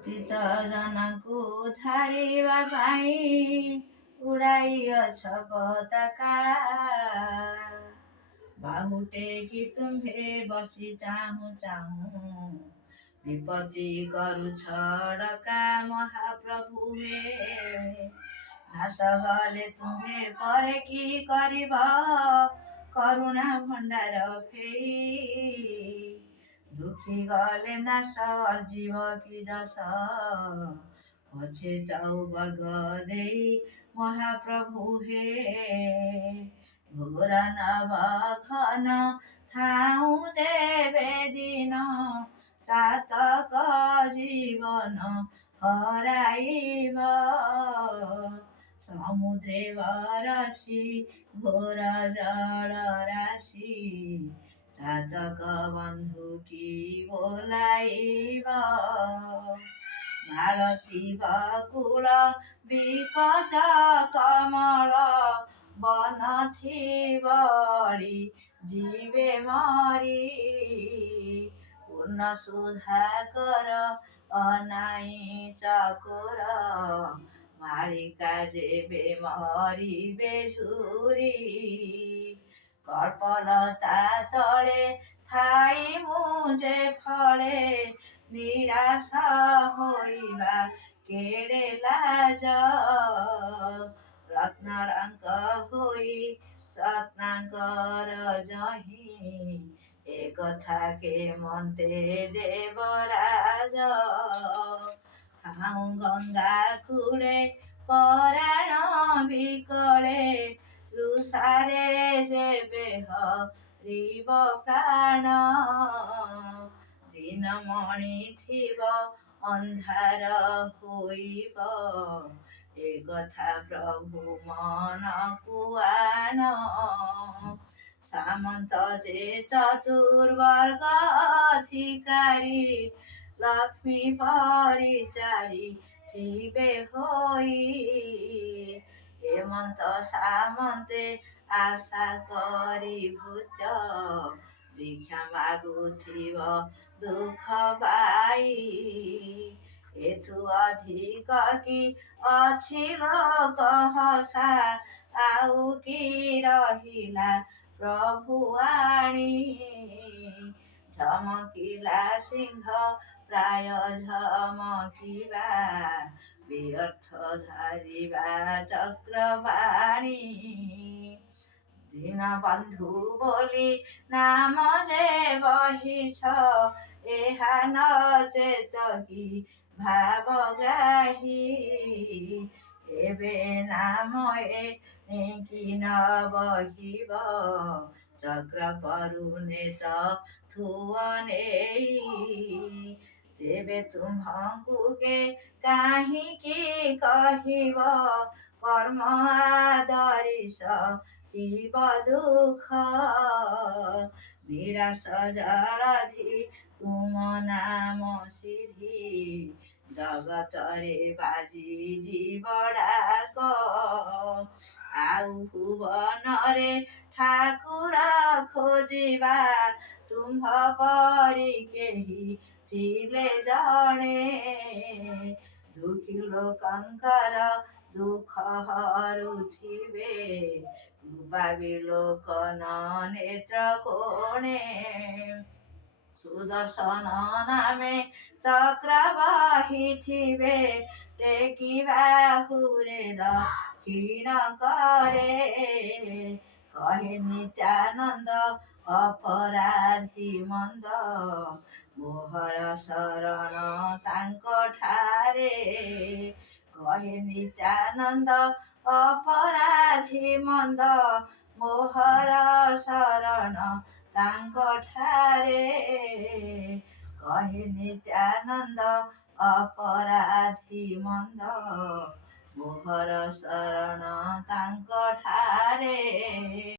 ପତିତ ଜନକୁ ଧରିବା ପାଇଁ ଉଡ଼ାଇଅଛ ପତାକା। ବାହୁଟେକି ତୁମ୍ଭେ ବସି ଚାହୁଁ ଚାହୁଁ ବିପତ୍ତି କରୁଛ ଡକା। ମହାପ୍ରଭୁ ହେ ନାଶ ଗଲେ ତୁମ୍ଭେ ପରେ କି କରିବ କରୁଣା ଭଣ୍ଡାର ଫେଇ। ଦୁଃଖୀ ଗଲେ ନାଶ ଅର୍ଜିବ କି ଯଶ ପଛେ ଚଉବର୍ଗ ଦେଇ। ମହାପ୍ରଭୁ ହେ ଘୋର ନବ ଘନ ଥାଉଁ ଯେବେ ଦିନ ଚାତକ ଜୀବନ ହରାଇବ। ସମୁଦ୍ରେ ବରଷି ଘୋର ଜଳ ରାଶି ଚାତକ ବନ୍ଧୁ କି ବୋଲାଇବ। ମାଳତୀ ବକୁଳ ବିକଚ କମଳ ବନ ଥିବଳି ଯିବେ ମରି। ପୂର୍ଣ୍ଣ ସୁଧାକର ଅନାଇଁ ଚକୋର ମାଳିକା ଯେବେ ମରିବେ ଝୁରି। କଳ୍ପଲତା ତଳେ ଥାଇ ମୁଁ ଯେ ଫଳେ ନିରାଶ ହୋଇବା କେଡ଼େ ଲାଜ। ରତ୍ନାକର ହୋଇ ରତ୍ନାକର ଯହିଁ ଏକଥା କେମନ୍ତେ ଦେବରାଜ। ଥାଉଁ ଗଙ୍ଗା କୂଳେ ପରାଣ ବିକଳେ ତୃଷାରେ ଯେବେ ହରିବ ପ୍ରାଣ। ଦିନମଣି ଥିବ ଅନ୍ଧାର ହୋଇବ ଏକଥା ପ୍ରଭୁ ମନକୁ ଆଣ। ସାମନ୍ତ ଯେ ଚତୁର୍ବର୍ଗ ଅଧିକାରୀ ଲକ୍ଷ୍ମୀ ପରିଚାରି ଥିବେ ହୋଇ। ହେମନ୍ତ ସାମନ୍ତେ ଆଶା କରି ଭୃତ୍ୟ ଭିକ୍ଷା ମାଗୁଥିବ ଦୁଃଖ ପାଇ। ଏଥୁ ଅଧିକ କି ଅଛି ଲୋକ ହସା ଆଉ କି ରହିଲା ପ୍ରଭୁ ଆଣି। ଝମକିଲା ସିଂହ ପ୍ରାୟ ଝମକିବା ବ୍ୟର୍ଥ ଧରିବା ଚକ୍ରବାଣୀ। ଦୀନବନ୍ଧୁ ବୋଲି ନାମ ଯେ ବହିଛ ଏହା ନଚେତ କି ଭାବଗ୍ରାହୀ। ଏବେ ନାମ ଏଣିକି ନ ବହିବ ଚକ୍ର କରୁନେତ ଥୁଅ ନେଇ। ତେବେ ତୁମ୍ଭଙ୍କୁ କେ କାହିଁକି କହିବ କର୍ମ ଆଦରି ସହିବ ଦୁଃଖ। ନିରାଶ ଜଳଧି ତୁମ ନାମ ସିଧି ଜଗତରେ ବାଜି ଯିବ ଡାକ। ଆଉ ଭୁବନରେ ଠାକୁର ଖୋଜିବା ତୁମ୍ଭ ପରି କେହି ଥିଲେ ଜଣେ। ଦୁଃଖୀ ଲୋକଙ୍କର ଦୁଃଖ ହରୁଥିବେ କୃପା ବିଲୋକନ ନେତ୍ର କୋଣେ। ସୁଦର୍ଶନ ନାମେ ଚକ୍ର ବହିଥିବେ ଟେକି ବାହୁରେ ଦକ୍ଷିଣ କରେ। କହେ ନିତ୍ୟାନନ୍ଦ ଅପରାଧୀ ମନ୍ଦ ମୋହର ଶରଣ ତାଙ୍କ ଠାରେ। କହେ ନିତ୍ୟାନନ୍ଦ ଅପରାଧୀ ମନ୍ଦ ମୋହର ଶରଣ ତାଙ୍କ ଠାରେ। କହେ ନିତ୍ୟାନନ୍ଦ ଅପରାଧୀ ମନ୍ଦ ମୋହର ଶରଣ ତାଙ୍କ ଠାରେ।